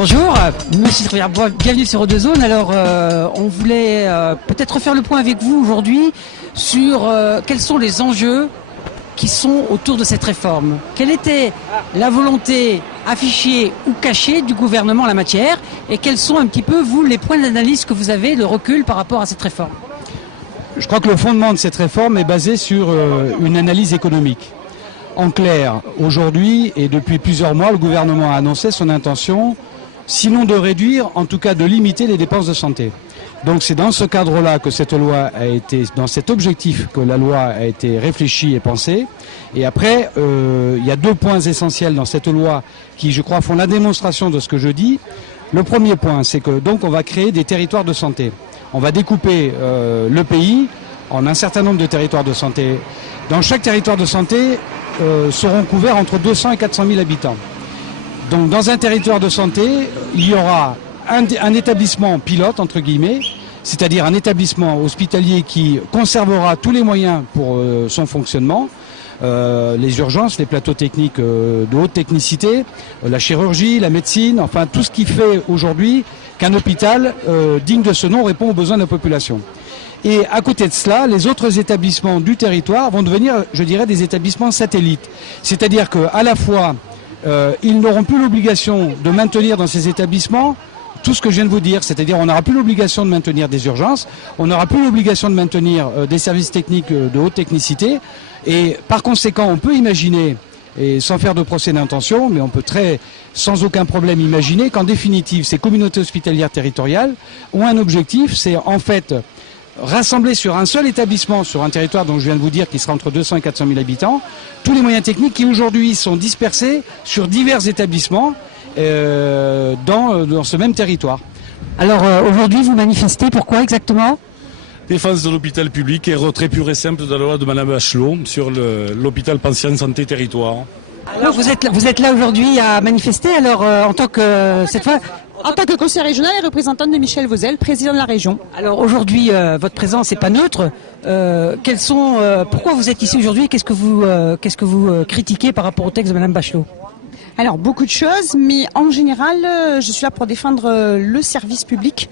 Bonjour, Monsieur Trevierbois, bienvenue sur Eau2 Zone. Alors, on voulait peut-être refaire le point avec vous aujourd'hui sur quels sont les enjeux qui sont autour de cette réforme. Quelle était la volonté affichée ou cachée du gouvernement en la matière et quels sont un petit peu, vous, les points d'analyse que vous avez, le recul par rapport à cette réforme? Je crois que le fondement de cette réforme est basé sur une analyse économique. En clair, aujourd'hui et depuis plusieurs mois, le gouvernement a annoncé son intention, sinon de réduire, en tout cas de limiter les dépenses de santé. Donc c'est dans ce cadre-là que cette loi a été, dans cet objectif que la loi a été réfléchie et pensée. Et après, il y a deux points essentiels dans cette loi qui, je crois, font la démonstration de ce que je dis. Le premier point, c'est que donc on va créer des territoires de santé. On va découper le pays en un certain nombre de territoires de santé. Dans chaque territoire de santé seront couverts entre 200 et 400 000 habitants. Donc dans un territoire de santé, il y aura un établissement pilote, entre guillemets, c'est-à-dire un établissement hospitalier qui conservera tous les moyens pour son fonctionnement, les urgences, les plateaux techniques de haute technicité, la chirurgie, la médecine, enfin tout ce qui fait aujourd'hui qu'un hôpital digne de ce nom répond aux besoins de la population. Et à côté de cela, les autres établissements du territoire vont devenir, je dirais, des établissements satellites. C'est-à-dire qu'à la fois, ils n'auront plus l'obligation de maintenir dans ces établissements tout ce que je viens de vous dire, c'est-à-dire on n'aura plus l'obligation de maintenir des urgences, on n'aura plus l'obligation de maintenir des services techniques de haute technicité, et par conséquent on peut imaginer, et sans faire de procès d'intention, mais on peut sans aucun problème imaginer qu'en définitive ces communautés hospitalières territoriales ont un objectif, c'est en fait rassembler sur un seul établissement, sur un territoire dont je viens de vous dire qui sera entre 200 et 400 000 habitants, tous les moyens techniques qui aujourd'hui sont dispersés sur divers établissements dans ce même territoire. Alors aujourd'hui vous manifestez, pourquoi exactement? Défense de l'hôpital public et retrait pur et simple de la loi de Madame Bachelot sur l'hôpital pension santé territoire. Alors vous êtes là aujourd'hui à manifester, alors en tant que, cette fois... En tant que conseiller régional et représentante de Michel Vauzel, président de la région. Alors aujourd'hui, votre présence n'est pas neutre. Pourquoi vous êtes ici aujourd'hui et qu'est-ce que vous critiquez par rapport au texte de Madame Bachelot? Alors beaucoup de choses, mais en général, je suis là pour défendre le service public.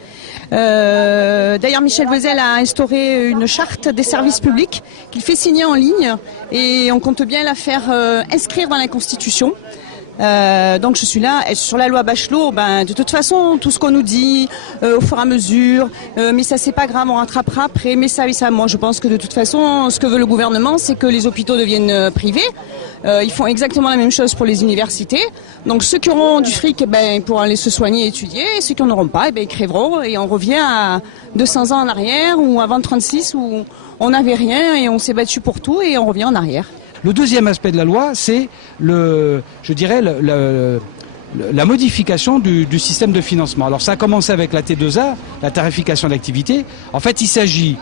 D'ailleurs, Michel Vauzel a instauré une charte des services publics qu'il fait signer en ligne et on compte bien la faire inscrire dans la Constitution. Donc je suis là. Et sur la loi Bachelot, de toute façon, tout ce qu'on nous dit au fur et à mesure, mais ça c'est pas grave, on rattrapera après, mais ça, moi je pense que de toute façon, ce que veut le gouvernement, c'est que les hôpitaux deviennent privés. Ils font exactement la même chose pour les universités. Donc ceux qui auront du fric, ils pourront aller se soigner et étudier, et ceux qui n'en auront pas, ils crèveront, et on revient à 200 ans en arrière, ou avant 36, où on n'avait rien, et on s'est battu pour tout, et on revient en arrière. Le deuxième aspect de la loi, c'est la modification du système de financement. Alors ça a commencé avec la T2A, la tarification d'activité. En fait, il s'agit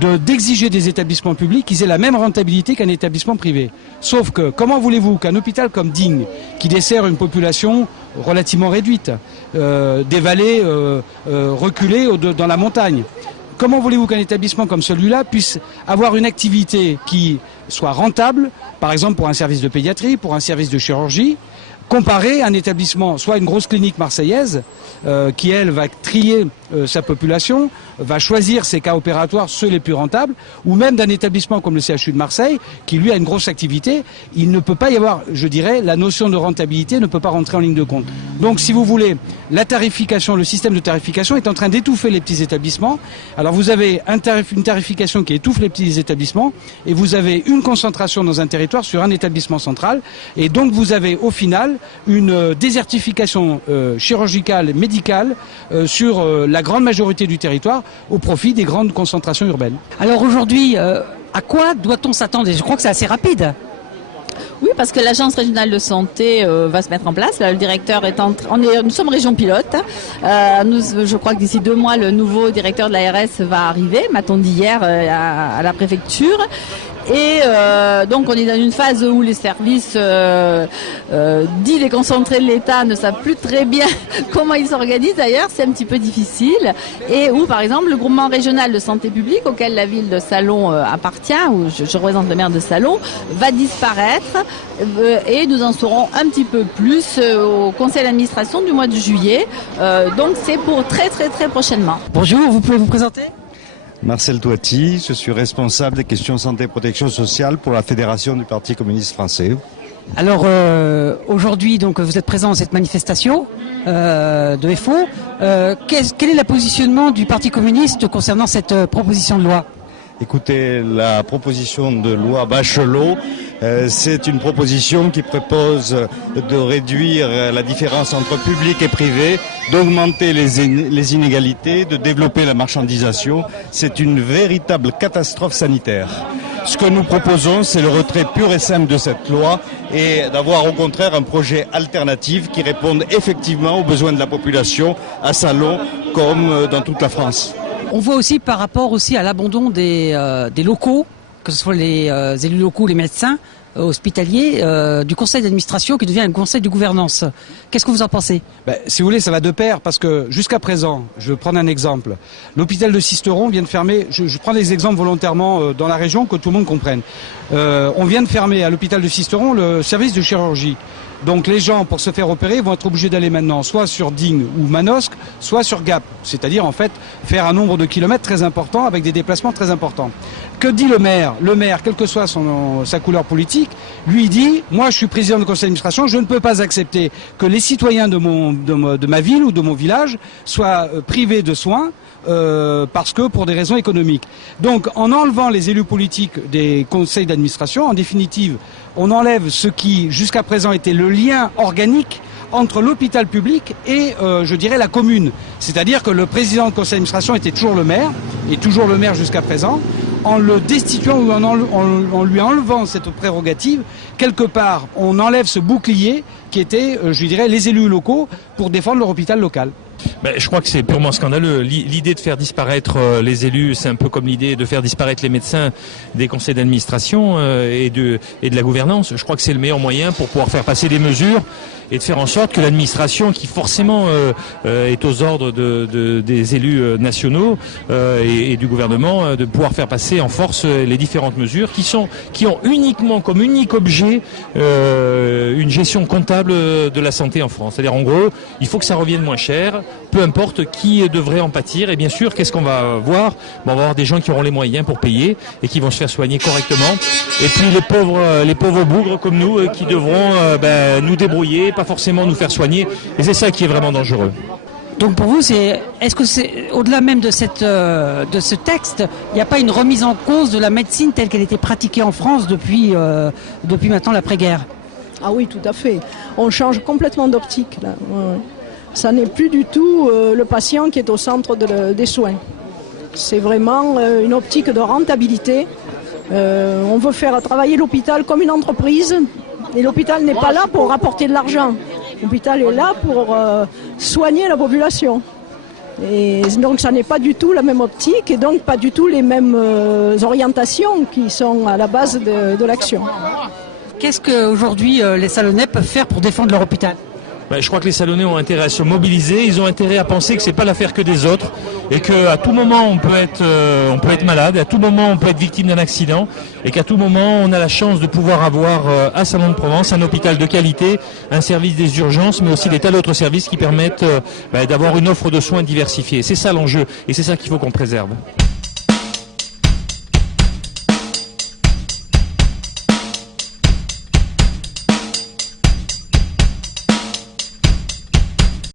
d'exiger des établissements publics qu'ils aient la même rentabilité qu'un établissement privé. Sauf que, comment voulez-vous qu'un hôpital comme Digne, qui dessert une population relativement réduite, des vallées reculées dans la montagne, comment voulez-vous qu'un établissement comme celui-là puisse avoir une activité qui soit rentable, par exemple pour un service de pédiatrie, pour un service de chirurgie, comparé à un établissement, soit une grosse clinique marseillaise, qui elle va trier sa population, va choisir ses cas opératoires, ceux les plus rentables, ou même d'un établissement comme le CHU de Marseille, qui lui a une grosse activité. Il ne peut pas y avoir, je dirais, la notion de rentabilité ne peut pas rentrer en ligne de compte. Donc si vous voulez, la tarification, le système de tarification est en train d'étouffer les petits établissements. Alors vous avez une tarification qui étouffe les petits établissements, et vous avez une concentration dans un territoire sur un établissement central, et donc vous avez au final une désertification chirurgicale, médicale, sur la grande majorité du territoire au profit des grandes concentrations urbaines. Alors aujourd'hui, à quoi doit-on s'attendre? Je crois que c'est assez rapide. Oui, parce que l'agence régionale de santé va se mettre en place. Là, le directeur nous sommes région pilote. Je crois que d'ici 2 mois, le nouveau directeur de l'ARS va arriver, m'a-t-on dit hier, à la préfecture. Et donc on est dans une phase où les services dits déconcentrés de l'État ne savent plus très bien comment ils s'organisent d'ailleurs, c'est un petit peu difficile. Et où par exemple le groupement régional de santé publique auquel la ville de Salon appartient, où je représente le maire de Salon, va disparaître et nous en saurons un petit peu plus au conseil d'administration du mois de juillet. Donc c'est pour très prochainement. Bonjour, vous pouvez vous présenter ? Marcel Toiti, je suis responsable des questions santé et protection sociale pour la Fédération du Parti communiste français. Alors aujourd'hui, donc vous êtes présent à cette manifestation de FO. Quel est le positionnement du Parti communiste concernant cette proposition de loi ? Écoutez, la proposition de loi Bachelot, c'est une proposition qui propose de réduire la différence entre public et privé, d'augmenter les inégalités, de développer la marchandisation. C'est une véritable catastrophe sanitaire. Ce que nous proposons, c'est le retrait pur et simple de cette loi et d'avoir au contraire un projet alternatif qui réponde effectivement aux besoins de la population à Salon comme dans toute la France. On voit aussi par rapport aussi à l'abandon des locaux, que ce soit les élus locaux, les médecins hospitaliers, du conseil d'administration qui devient un conseil de gouvernance. Qu'est-ce que vous en pensez ? Si vous voulez, ça va de pair parce que jusqu'à présent, je vais prendre un exemple. L'hôpital de Sisteron vient de fermer, je prends des exemples volontairement dans la région que tout le monde comprenne. On vient de fermer à l'hôpital de Sisteron le service de chirurgie. Donc les gens, pour se faire opérer, vont être obligés d'aller maintenant soit sur Digne ou Manosque, soit sur Gap. C'est-à-dire, en fait, faire un nombre de kilomètres très important avec des déplacements très importants. Que dit le maire ? Le maire, quelle que soit sa couleur politique, lui dit « Moi, je suis président du conseil d'administration, je ne peux pas accepter que les citoyens de ma ville ou de mon village soient privés de soins parce que pour des raisons économiques. » Donc, en enlevant les élus politiques des conseils d'administration, en définitive, on enlève ce qui, jusqu'à présent, était le lien organique entre l'hôpital public et, je dirais, la commune. C'est-à-dire que le président du conseil d'administration était toujours le maire, et toujours le maire jusqu'à présent. En le destituant ou en lui enlevant cette prérogative, quelque part, on enlève ce bouclier qui était, je dirais, les élus locaux pour défendre leur hôpital local. Je crois que c'est purement scandaleux. L'idée de faire disparaître les élus, c'est un peu comme l'idée de faire disparaître les médecins des conseils d'administration et de la gouvernance. Je crois que c'est le meilleur moyen pour pouvoir faire passer des mesures et de faire en sorte que l'administration, qui forcément est aux ordres des élus nationaux et du gouvernement, de pouvoir faire passer en force les différentes mesures qui ont uniquement comme unique objet une gestion comptable de la santé en France. C'est-à-dire, en gros, il faut que ça revienne moins cher, peu importe qui devrait en pâtir. Et bien sûr, qu'est-ce qu'on va voir ? On va avoir des gens qui auront les moyens pour payer et qui vont se faire soigner correctement. Et puis les pauvres bougres comme nous qui devront nous débrouiller, pas forcément nous faire soigner. Et c'est ça qui est vraiment dangereux. Donc pour vous, est-ce que c'est au-delà même de ce texte, il n'y a pas une remise en cause de la médecine telle qu'elle était pratiquée en France depuis maintenant l'après-guerre ? Ah oui, tout à fait. On change complètement d'optique là. Ouais. Ça n'est plus du tout le patient qui est au centre des soins. C'est vraiment une optique de rentabilité. On veut faire travailler l'hôpital comme une entreprise. Et l'hôpital n'est pas là pour rapporter de l'argent. L'hôpital est là pour soigner la population. Et donc ça n'est pas du tout la même optique et donc pas du tout les mêmes orientations qui sont à la base de l'action. Qu'est-ce qu'aujourd'hui les Salonnais peuvent faire pour défendre leur hôpital ? Je crois que les Salonnais ont intérêt à se mobiliser, ils ont intérêt à penser que c'est pas l'affaire que des autres et qu'à tout moment on peut être malade, à tout moment on peut être victime d'un accident et qu'à tout moment on a la chance de pouvoir avoir à Salon-de-Provence un hôpital de qualité, un service des urgences mais aussi des tas d'autres services qui permettent d'avoir une offre de soins diversifiée. C'est ça l'enjeu et c'est ça qu'il faut qu'on préserve.